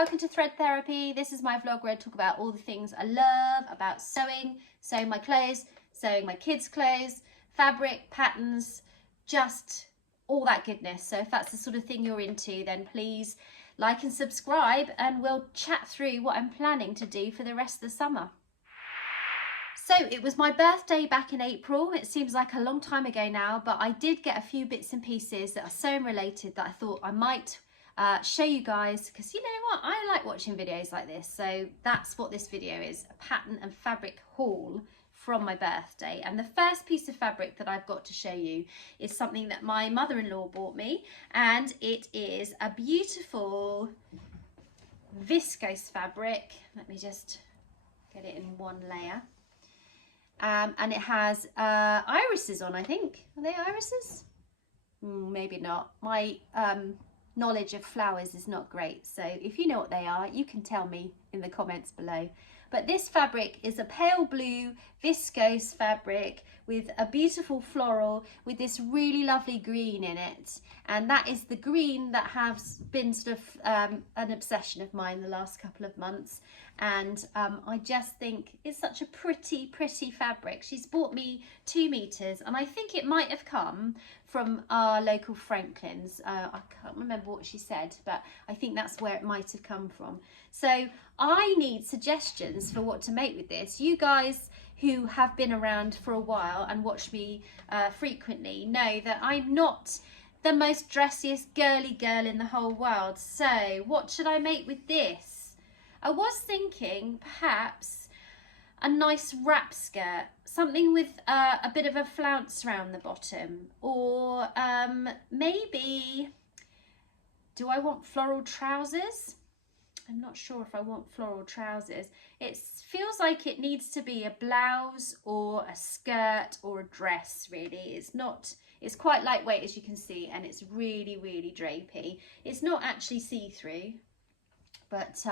welcome to Thread Therapy. This is my vlog where I talk about all the things I love about sewing, sewing my clothes, sewing my kids' clothes, fabric, patterns, just all that goodness. So if that's the sort of thing you're into, then please like and subscribe and we'll chat through what I'm planning to do for the rest of the summer. So it was my birthday back in April. It seems like a long time ago now, but I did get a few bits and pieces that are sewing related that I thought I might show you guys, because you know what, I like watching videos like this. So that's what this video is, a pattern and fabric haul from my birthday. And the first piece of fabric that I've got to show you is something that my mother-in-law bought me, and it is a beautiful viscose fabric. Let me just get it in one layer. And it has irises on, I think. Are they irises? Maybe not. My knowledge of flowers is not great, so if you know what they are, you can tell me in the comments below. But this fabric is a pale blue viscose fabric with a beautiful floral with this really lovely green in it, and that is the green that has been sort of an obsession of mine the last couple of months. And I just think it's such a pretty fabric. She's bought me 2 meters, and I think it might have come from our local Franklin's. I can't remember what she said, but I think that's where it might have come from. So I need suggestions for what to make with this. You guys who have been around for a while and watch me frequently know that I'm not the most dressiest girly girl in the whole world. So what should I make with this? I was thinking perhaps a nice wrap skirt, something with a bit of a flounce around the bottom, or maybe, do I want floral trousers? I'm not sure if I want floral trousers. It feels like it needs to be a blouse or a skirt or a dress, really. It's quite lightweight, as you can see, and it's really drapey. It's not actually see-through, but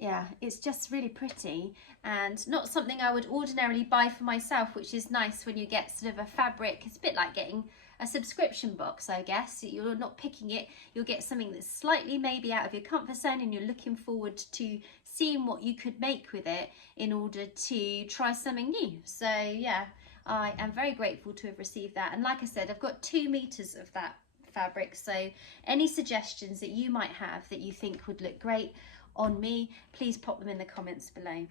yeah, it's just really pretty, and not something I would ordinarily buy for myself, which is nice when you get sort of a fabric. It's a bit like getting a subscription box, I guess. You're not picking it, you'll get something that's slightly maybe out of your comfort zone, and you're looking forward to seeing what you could make with it in order to try something new. So yeah, I am very grateful to have received that. And like I said, I've got 2 meters of that fabric, so any suggestions that you might have that you think would look great on me, please pop them in the comments below.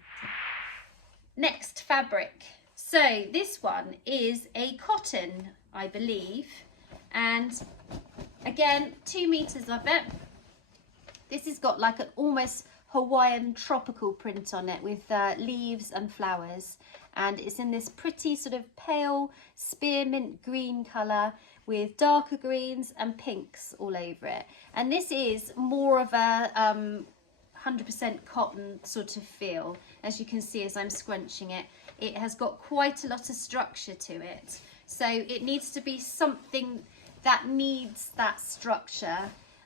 Next fabric. So this one is a cotton, I believe, and again 2 meters of it. This has got like an almost Hawaiian tropical print on it with leaves and flowers, and it's in this pretty sort of pale spearmint green colour with darker greens and pinks all over it. And this is more of a 100% cotton sort of feel. As you can see, as I'm scrunching it, it has got quite a lot of structure to it, so it needs to be something that needs that structure,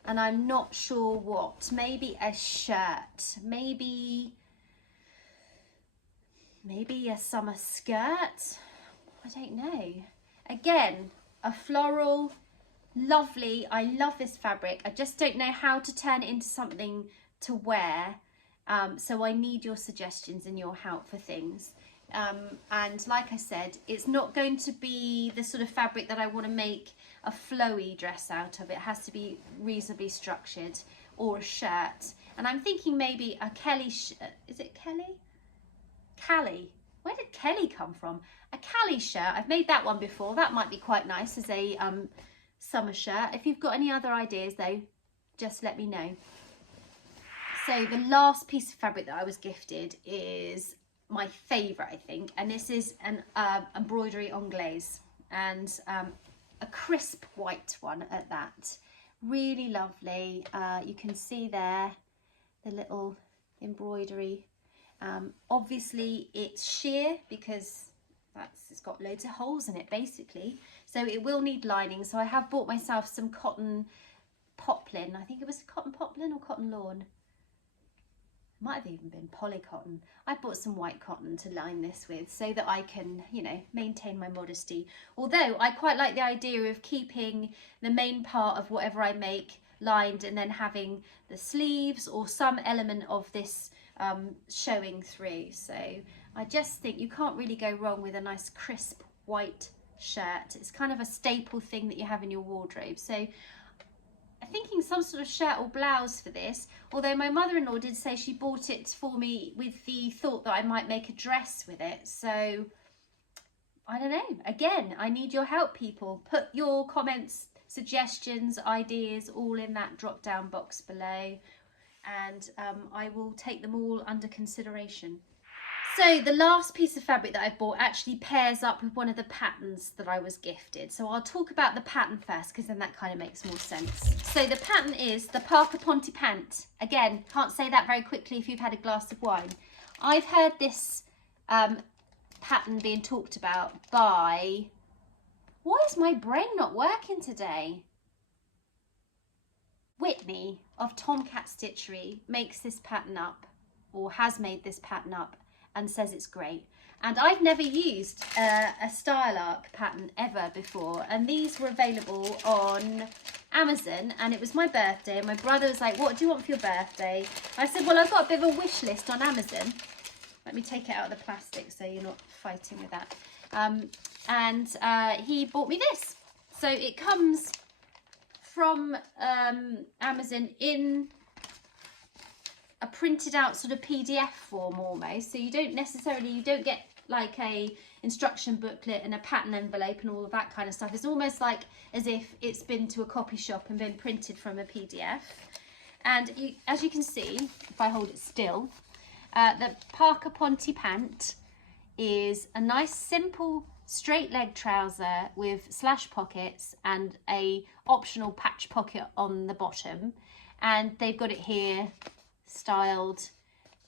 and I'm not sure what. Maybe a shirt, maybe a summer skirt, I don't know. Again, a floral, lovely. I love this fabric. I just don't know how to turn it into something to wear, so I need your suggestions and your help for things. And like I said, it's not going to be the sort of fabric that I want to make a flowy dress out of. It has to be reasonably structured, or a shirt. And I'm thinking maybe a Kelly is it Kelly? Callie. Where did Kelly come from? A Callie shirt. I've made that one before. That might be quite nice as a summer shirt. If you've got any other ideas though, just let me know. So the last piece of fabric that I was gifted is my favourite, I think, and this is an embroidery anglaise, and a crisp white one at that. Really lovely. You can see there the little embroidery. Obviously it's sheer because it's got loads of holes in it basically, so it will need lining. So I have bought myself some cotton poplin. I think it was cotton poplin or cotton lawn. Might have even been polycotton. I bought some white cotton to line this with so that I can, you know, maintain my modesty. Although I quite like the idea of keeping the main part of whatever I make lined and then having the sleeves or some element of this showing through. So I just think you can't really go wrong with a nice crisp white shirt. It's kind of a staple thing that you have in your wardrobe. So I'm thinking some sort of shirt or blouse for this, although my mother-in-law did say she bought it for me with the thought that I might make a dress with it. So I don't know. Again, I need your help, people. Put your comments, suggestions, ideas all in that drop down box below, and I will take them all under consideration. So the last piece of fabric that I bought actually pairs up with one of the patterns that I was gifted. So I'll talk about the pattern first, because then that kind of makes more sense. So the pattern is the Parker Ponte pant. Again, can't say that very quickly if you've had a glass of wine. I've heard this pattern being talked about by, why is my brain not working today? Whitney of Tomcat Stitchery makes this pattern up, or has made this pattern up, and says it's great. And I've never used a style arc pattern ever before, and these were available on Amazon, and it was my birthday, and my brother was like, what do you want for your birthday? I said, well, I've got a bit of a wish list on Amazon. Let me take it out of the plastic so you're not fighting with that. He bought me this. So it comes from Amazon in a printed out sort of PDF form almost. So you don't get like a instruction booklet and a pattern envelope and all of that kind of stuff. It's almost like as if it's been to a copy shop and been printed from a PDF. And as you can see, if I hold it still, the Parker Ponte pant is a nice simple straight leg trouser with slash pockets and a optional patch pocket on the bottom, and they've got it here styled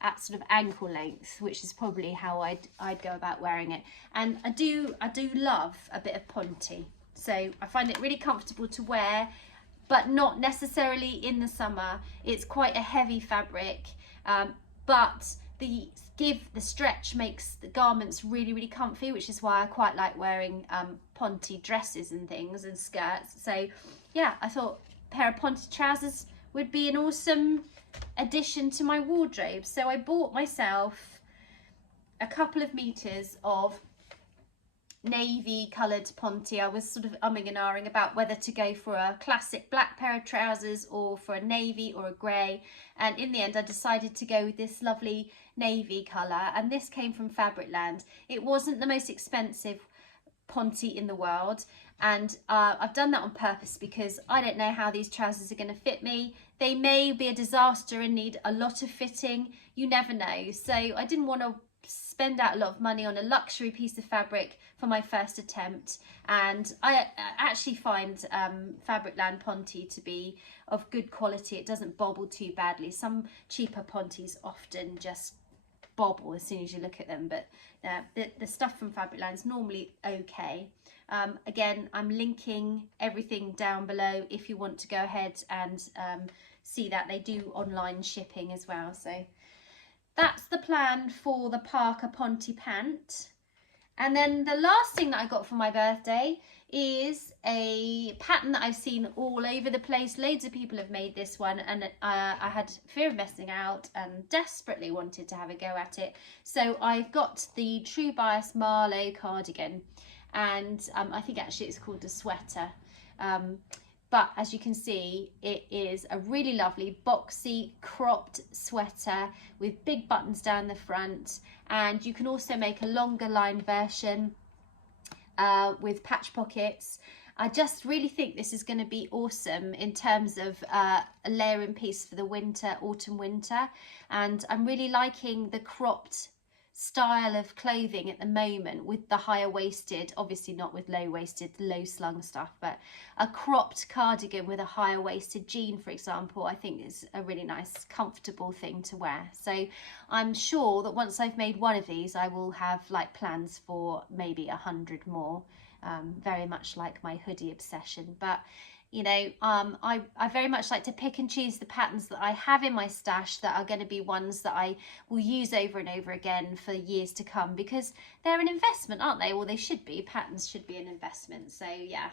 at sort of ankle length, which is probably how I'd go about wearing it. And I do love a bit of Ponte, so I find it really comfortable to wear, but not necessarily in the summer. It's quite a heavy fabric, but the stretch makes the garments really comfy, which is why I quite like wearing Ponte dresses and things and skirts. So yeah, I thought a pair of Ponte trousers would be an awesome addition to my wardrobe. So I bought myself a couple of meters of navy coloured Ponte. I was sort of umming and ahhing about whether to go for a classic black pair of trousers or for a navy or a grey, and in the end I decided to go with this lovely navy colour, and this came from Fabricland. It wasn't the most expensive Ponte in the world, and I've done that on purpose because I don't know how these trousers are going to fit me. They may be a disaster and need a lot of fitting, you never know. So I didn't want to spend out a lot of money on a luxury piece of fabric for my first attempt, and I actually find Fabricland Ponte to be of good quality. It doesn't bobble too badly. Some cheaper Pontes often just bobble as soon as you look at them, but the stuff from Fabricland is normally okay. Again, I'm linking everything down below if you want to go ahead and see that. They do online shipping as well. So that's the plan for the Parker Ponte pant. And then the last thing that I got for my birthday is a pattern that I've seen all over the place. Loads of people have made this one, and I had fear of messing out and desperately wanted to have a go at it. So I've got the True Bias Marlo cardigan, and I think actually it's called a sweater. But as you can see, it is a really lovely boxy cropped sweater with big buttons down the front, and you can also make a longer line version with patch pockets. I just really think this is going to be awesome in terms of a layering piece for the winter, autumn winter, and I'm really liking the cropped style of clothing at the moment with the higher waisted, obviously not with low waisted, low slung stuff, but a cropped cardigan with a higher waisted jean, for example, I think is a really nice comfortable thing to wear. So I'm sure that once I've made one of these, I will have like plans for maybe 100 more, very much like my hoodie obsession. But you know, I very much like to pick and choose the patterns that I have in my stash that are going to be ones that I will use over and over again for years to come, because they're an investment, aren't they? Well, they should be. Patterns should be an investment. So yeah,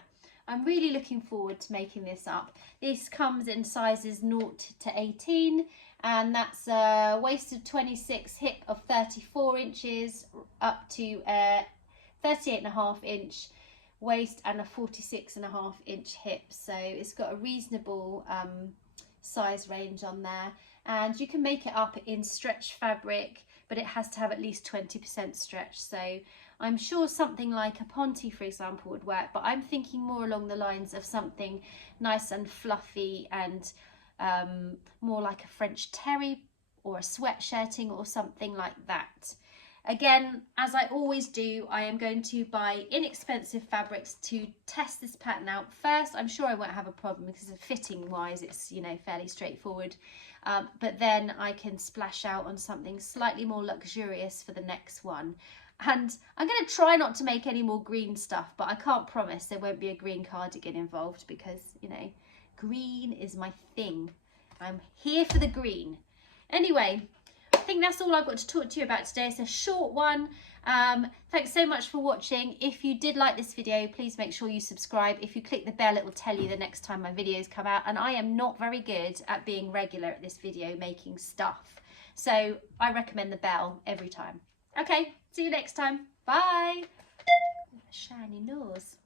I'm really looking forward to making this up. This comes in sizes 0 to 18, and that's a waist of 26, hip of 34 inches, up to a 38.5 inch waist and a 46.5 inch hip. So it's got a reasonable size range on there, and you can make it up in stretch fabric, but it has to have at least 20% stretch. So I'm sure something like a Ponte, for example, would work, but I'm thinking more along the lines of something nice and fluffy and more like a French terry or a sweatshirting or something like that. Again, as I always do, I am going to buy inexpensive fabrics to test this pattern out first. I'm sure I won't have a problem because fitting wise it's, you know, fairly straightforward. But then I can splash out on something slightly more luxurious for the next one. And I'm going to try not to make any more green stuff, but I can't promise there won't be a green cardigan involved because, you know, green is my thing. I'm here for the green. Anyway, I think that's all I've got to talk to you about today. It's a short one. Thanks so much for watching. If you did like this video, please make sure you subscribe. If you click the bell, it will tell you the next time my videos come out. And I am not very good at being regular at this video making stuff, so I recommend the bell every time. Okay, see you next time. Bye. Shiny nose.